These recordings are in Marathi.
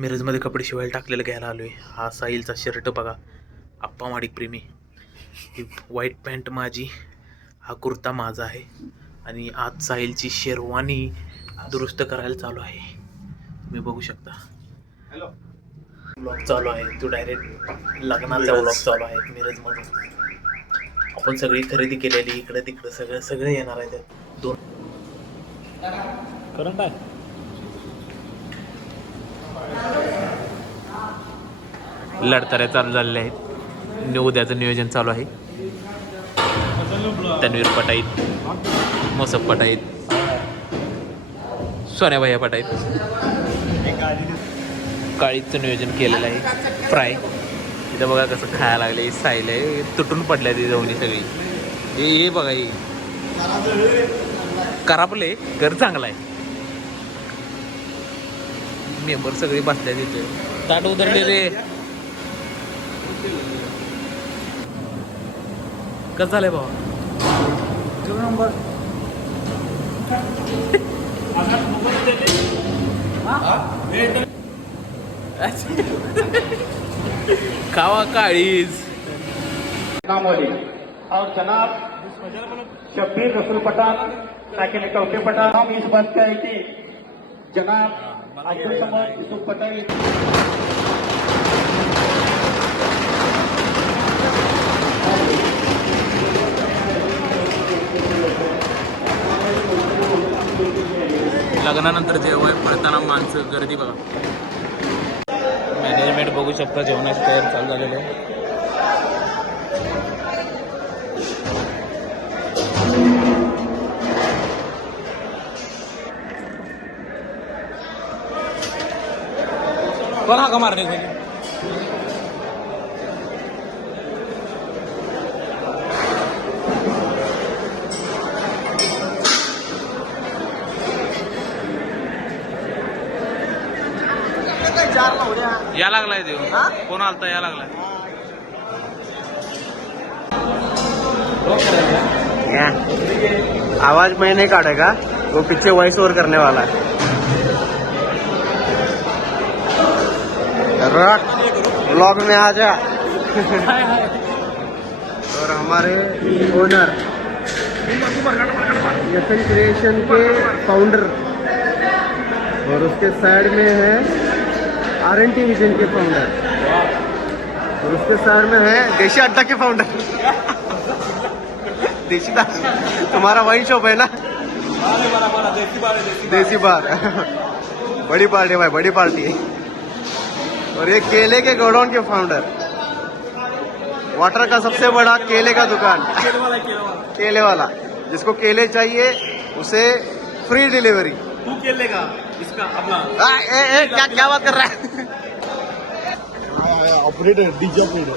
मिरजमध्ये कपडे शिवायला टाकलेलं घ्यायला आलो आहे. हा साहिलचा शर्ट बघा, आप्पा माडिक प्रेमी. ही व्हाईट पॅन्ट माझी, हा कुर्ता माझा आहे. आणि आज साहिलची शेरवानी दुरुस्त करायला चालू आहे. तुम्ही बघू शकता. ब्लॉग चालू आहे, तो डायरेक्ट लग्नाचा ब्लॉग चालू आहे मिरजमधून. आपण सगळी खरेदी केलेली इकडे तिकडे सगळं येणार आहे त्यात. दोन करंट आहे. लढतऱ्या चालू झालेल्या आहेत. उद्याचं नियोजन चालू आहे. तन्वीर पटाईत, मोसफ पटाईत, सोन्याबाई पटाईत. काळीचं नियोजन केलेलं आहे. फ्राय इथं बघा कसं खायला लागले. साईल आहे, तुटून पडल्या ती जवणी सगळी. हे बघा, हे करापले घर चांगला आहे. मेंबर सगळी बसल्या तिथे. ताट उधरले रे. कसं झालंय बाबा? नंबर खावा काळीज और जनाब शब्बीर रसूल पठान ताकि टोके पठान, हम इस बात का है कि जनाब आखिर समय यूसुफ पटेल लग्नानंतर जेवण पळताना माणसं गर्दी बघा. मॅनेजमेंट बघू शकता, जेवणाची तयारी चालू झालेली आहे. कोण हाका मारणे या लागलाय देव. कोण आलता या लागलाय. आवाज मैं नहीं काटेगा, वो पीछे वॉइस ओवर करने वाला है. ब्लॉग में आ जा. और हमारे ओनर यसन क्रिएशन के फाउंडर, और उसके साइड में है RNT विजन के फाउंडर, और उसके साइड में है देशी अड्डा के फाउंडर. देशी दार तुम्हारा वाइन शॉप है ना? देसी बार. बड़ी पार्टी भाई, बड़ी पार्टी. और ये केले के गोडाउन के फाउंडर, वाटर का सबसे बड़ा केले का दुकान. केले वाला, जिसको केले चाहिए उसे फ्री डिलीवरी. तू केले का इसका अपना क्या बात कर रहा है? Operator, DJ operator.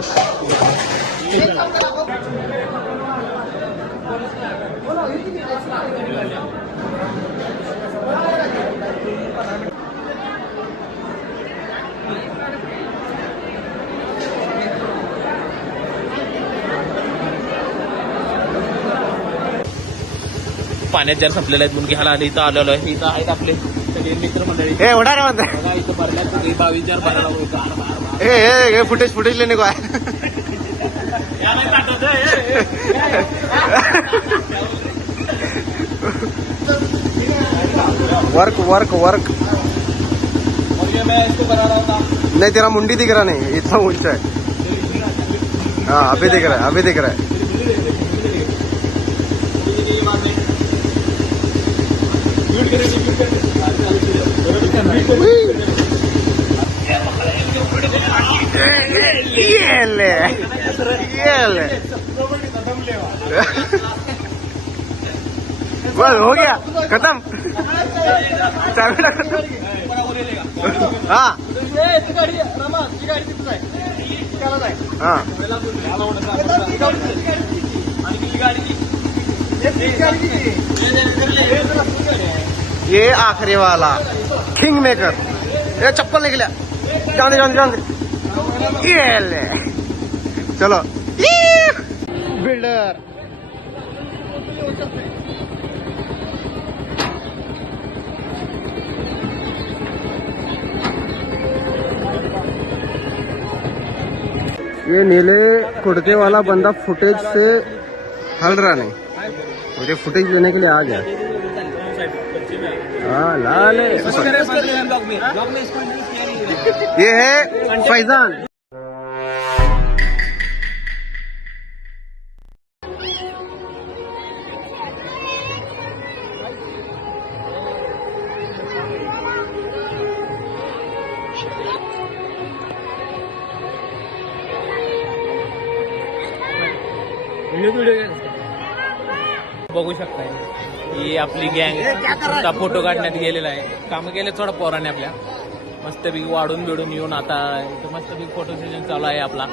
पाण्यात जर संपलेलं आहेत म्हणून घ्यायला आले. इथं आलेलो आहे. इथं आहेत आपले सगळे मित्र मंडळी. ए उठा रे म्हणते. बघा इथं भरल्यात सगळी 22,000 भरायला. ए फुटेज लेने को आहे. Work work work. मैं इसको बना रहा था. नहीं, तेरा मुंडी दिख रहा नहीं, इतना ऊंचा है. हाँ अभी दिख रहा है, अभी दिख रहा है. ये ले. बस हो गया, खत्म. चाबी खत्म. हाँ हाँ. ये आखिरी वाला किंग मेकर. ये चप्पल निकला. जान दे. ये ले. चलो बिल्डर. ये नीले कुर्ते वाला बंदा फुटेज से हल रहा नहीं, मुझे फुटेज लेने के लिए आ गया। हाँ लाल है। ये है फैजान। बघू शकताय ही आपली गँग फोटो काढण्यात गेलेला आहे। काम केले थोडा पोराने आपल्या मस्तपैकी वाढून बिडून येऊन आता इथं मस्तपैकी फोटो सेशन चालू आहे आपला।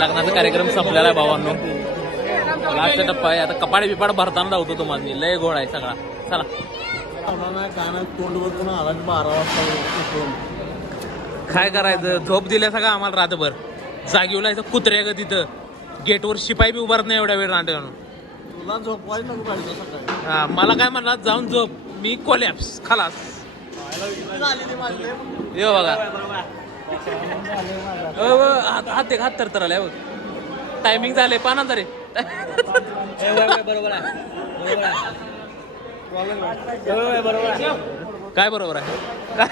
लग्नाचा कार्यक्रम संपलेला आहे भावांनो, लास्ट टप्पा आहे। आता कपाडे बिपाड भरताना धावतो तुम्हाला मी, लय घोड आहे सगळा। चला काय करायचं, झोप दिल्या सगळं आम्हाला रातभर जागीवला इथं कुत्र्या ग तिथं गेटवर शिपाई बी उभारत नाही एवढ्या वेळ रांडे हा मला काय म्हणला जाऊन झोप, मी कोलॅप्स खलास। ये बघा हात हात तर आलाय बघ, टायमिंग झाले पाना तरी काय बरोबर आहे काय